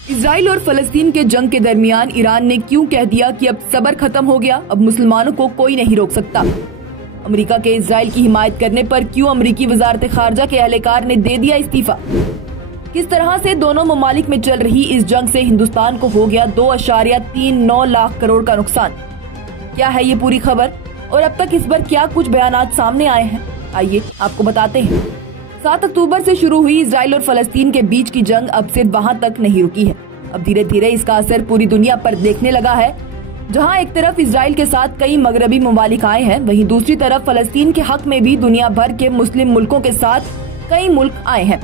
Israel और फलस्तीन के जंग के दरमियान ईरान ने क्यों कह दिया कि अब सब्र खत्म हो गया, अब मुसलमानों को कोई नहीं रोक सकता। अमेरिका के इजराइल की हिमायत करने पर क्यों अमेरिकी वजारत खारजा के एहलकार ने दे दिया इस्तीफा। किस तरह से दोनों ममालिक में चल रही इस जंग से हिंदुस्तान को हो गया 2.39 लाख करोड़ का नुकसान। क्या है ये पूरी खबर और अब तक इस पर क्या कुछ बयानात सामने आए हैं, आइए आपको बताते हैं। 7 अक्टूबर से शुरू हुई इजराइल और फलस्तीन के बीच की जंग अब सिर्फ वहां तक नहीं रुकी है। अब धीरे धीरे इसका असर पूरी दुनिया पर देखने लगा है। जहां एक तरफ इजराइल के साथ कई मगरबी ममालिक आए हैं, वहीं दूसरी तरफ फलस्तीन के हक में भी दुनिया भर के मुस्लिम मुल्कों के साथ कई मुल्क आए हैं।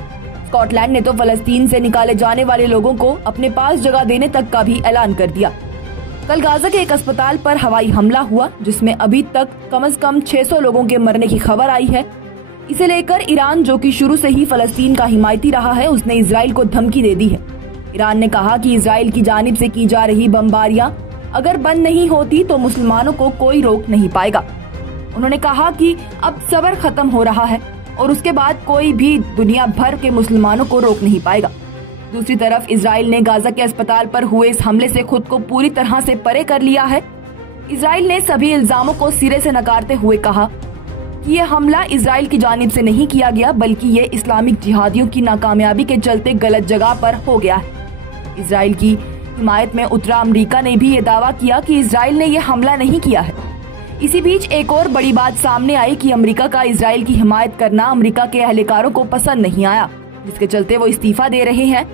स्कॉटलैंड ने तो फलस्तीन से निकाले जाने वाले लोगों को अपने पास जगह देने तक का भी ऐलान कर दिया। कल गाजा के एक अस्पताल पर हवाई हमला हुआ, जिसमें अभी तक कम से कम 600 लोगों के मरने की खबर आई है। इसे लेकर ईरान, जो कि शुरू से ही फलस्तीन का हिमायती रहा है, उसने इजराइल को धमकी दे दी है। ईरान ने कहा कि इजराइल की जानिब से की जा रही बमबारियां अगर बंद नहीं होती तो मुसलमानों को कोई रोक नहीं पाएगा। उन्होंने कहा कि अब सब्र खत्म हो रहा है और उसके बाद कोई भी दुनिया भर के मुसलमानों को रोक नहीं पाएगा। दूसरी तरफ इजराइल ने गाजा के अस्पताल पर हुए इस हमले से खुद को पूरी तरह से परे कर लिया है। इजराइल ने सभी इल्जामों को सिरे से नकारते हुए कहा कि ये हमला इजराइल की जानिब से नहीं किया गया, बल्कि ये इस्लामिक जिहादियों की नाकामयाबी के चलते गलत जगह पर हो गया है। इजराइल की हिमायत में उतरा अमेरिका ने भी ये दावा किया कि इजराइल ने ये हमला नहीं किया है। इसी बीच एक और बड़ी बात सामने आई कि अमेरिका का इजराइल की हिमायत करना अमेरिका के एहलकारों को पसंद नहीं आया, जिसके चलते वो इस्तीफा दे रहे हैं।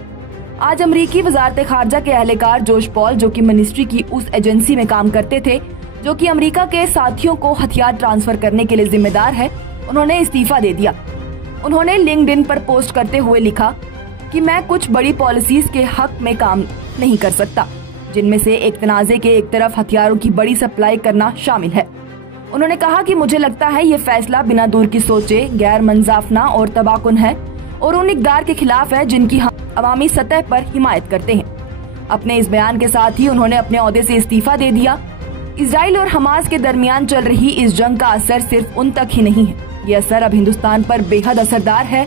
आज अमेरिकी वजारत खारजा के एहलकार जोश पॉल, जो कि मिनिस्ट्री की उस एजेंसी में काम करते थे जो कि अमेरिका के साथियों को हथियार ट्रांसफर करने के लिए जिम्मेदार है, उन्होंने इस्तीफा दे दिया। उन्होंने लिंक्डइन पर पोस्ट करते हुए लिखा कि मैं कुछ बड़ी पॉलिसीज के हक में काम नहीं कर सकता, जिनमें से एक तनाज़े के एक तरफ हथियारों की बड़ी सप्लाई करना शामिल है। उन्होंने कहा कि मुझे लगता है ये फैसला बिना दूर की सोचे, गैर मंजाफना और तबाकुन है और उन इक़दार के खिलाफ है जिनकी हम अवामी सतह पर हिमायत करते हैं। अपने इस बयान के साथ ही उन्होंने अपने ओहदे से इस्तीफा दे दिया। इजराइल और हमास के दरमियान चल रही इस जंग का असर सिर्फ उन तक ही नहीं है, ये असर अब हिंदुस्तान पर बेहद असरदार है।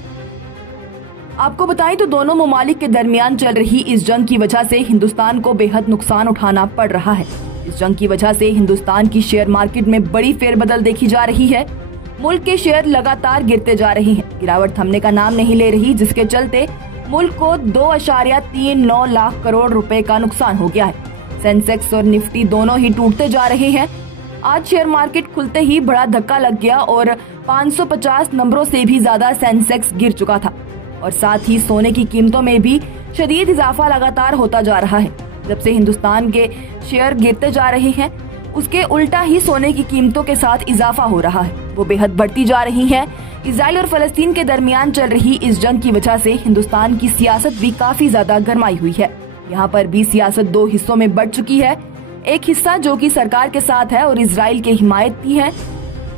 आपको बताएं तो दोनों ममालिक के दरमियान चल रही इस जंग की वजह से हिंदुस्तान को बेहद नुकसान उठाना पड़ रहा है। इस जंग की वजह से हिंदुस्तान की शेयर मार्केट में बड़ी फेरबदल देखी जा रही है। मुल्क के शेयर लगातार गिरते जा रहे हैं, गिरावट थमने का नाम नहीं ले रही, जिसके चलते मुल्क को 2.39 लाख करोड़ रुपए का नुकसान हो गया है। सेंसेक्स और निफ्टी दोनों ही टूटते जा रहे हैं। आज शेयर मार्केट खुलते ही बड़ा धक्का लग गया और 550 नंबरों से भी ज्यादा सेंसेक्स गिर चुका था और साथ ही सोने की कीमतों में भी शदीद इजाफा लगातार होता जा रहा है। जब से हिंदुस्तान के शेयर गिरते जा रहे हैं, उसके उल्टा ही सोने की कीमतों के साथ इजाफा हो रहा है, वो बेहद बढ़ती जा रही है। इजराइल और फलस्तीन के दरमियान चल रही इस जंग की वजह से हिंदुस्तान की सियासत भी काफी ज्यादा गरमाई हुई है। यहाँ पर भी सियासत 2 हिस्सों में बढ़ चुकी है। एक हिस्सा जो कि सरकार के साथ है और इजराइल के हिमायती है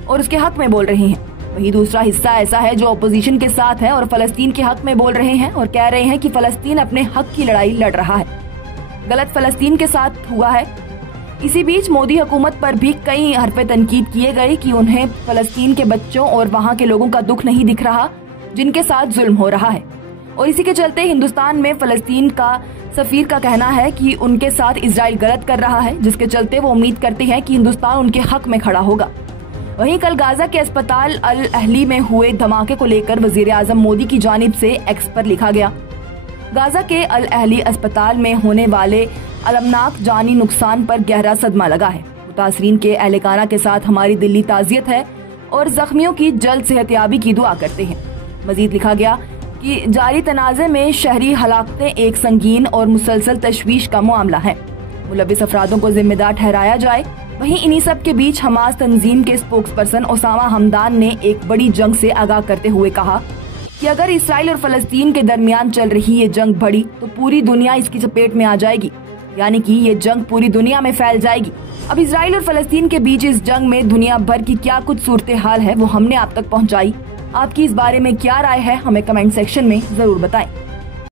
और उसके हक में बोल रहे हैं, वहीं दूसरा हिस्सा ऐसा है जो अपोजिशन के साथ है और फलस्तीन के हक में बोल रहे हैं और कह रहे हैं कि फलस्तीन अपने हक की लड़ाई लड़ रहा है, गलत फलस्तीन के साथ हुआ है। इसी बीच मोदी हुकूमत पर भी कई हरफे तनकीद किए गए कि उन्हें फलस्तीन के बच्चों और वहां के लोगों का दुख नहीं दिख रहा जिनके साथ जुल्म हो रहा है। और इसी के चलते हिंदुस्तान में फलस्तीन का सफीर का कहना है कि उनके साथ इजराइल गलत कर रहा है, जिसके चलते वो उम्मीद करते हैं कि हिंदुस्तान उनके हक में खड़ा होगा। वहीं कल गाजा के अस्पताल अल अहली में हुए धमाके को लेकर वजीर आजम मोदी की जानिब से एक्स पर लिखा गया। गाजा के अल अहली अस्पताल में होने वाले अलमनाक जानी नुकसान पर गहरा सदमा लगा है। मुतासरीन के एहलकारा के साथ हमारी दिली ताज़ियत है और जख्मियों की जल्द सेहतयाबी की दुआ करते हैं। मजीद लिखा गया कि जारी तनाज़े में शहरी हलाकतें एक संगीन और मुसलसल तशवीश का मामला है, मुलविस अफरादों को जिम्मेदार ठहराया जाए। वहीं इन्हीं सब के बीच हमास तंजीम के स्पोक्स पर्सन ओसामा हमदान ने एक बड़ी जंग से आगाह करते हुए कहा कि अगर इसराइल और फलस्तीन के दरमियान चल रही ये जंग बढ़ी तो पूरी दुनिया इसकी चपेट में आ जाएगी, यानी कि ये जंग पूरी दुनिया में फैल जाएगी। अब इसराइल और फलस्तीन के बीच इस जंग में दुनिया भर की क्या कुछ सूरत हाल है वो हमने आप तक पहुंचाई। आपकी इस बारे में क्या राय है हमें कमेंट सेक्शन में जरूर बताएं।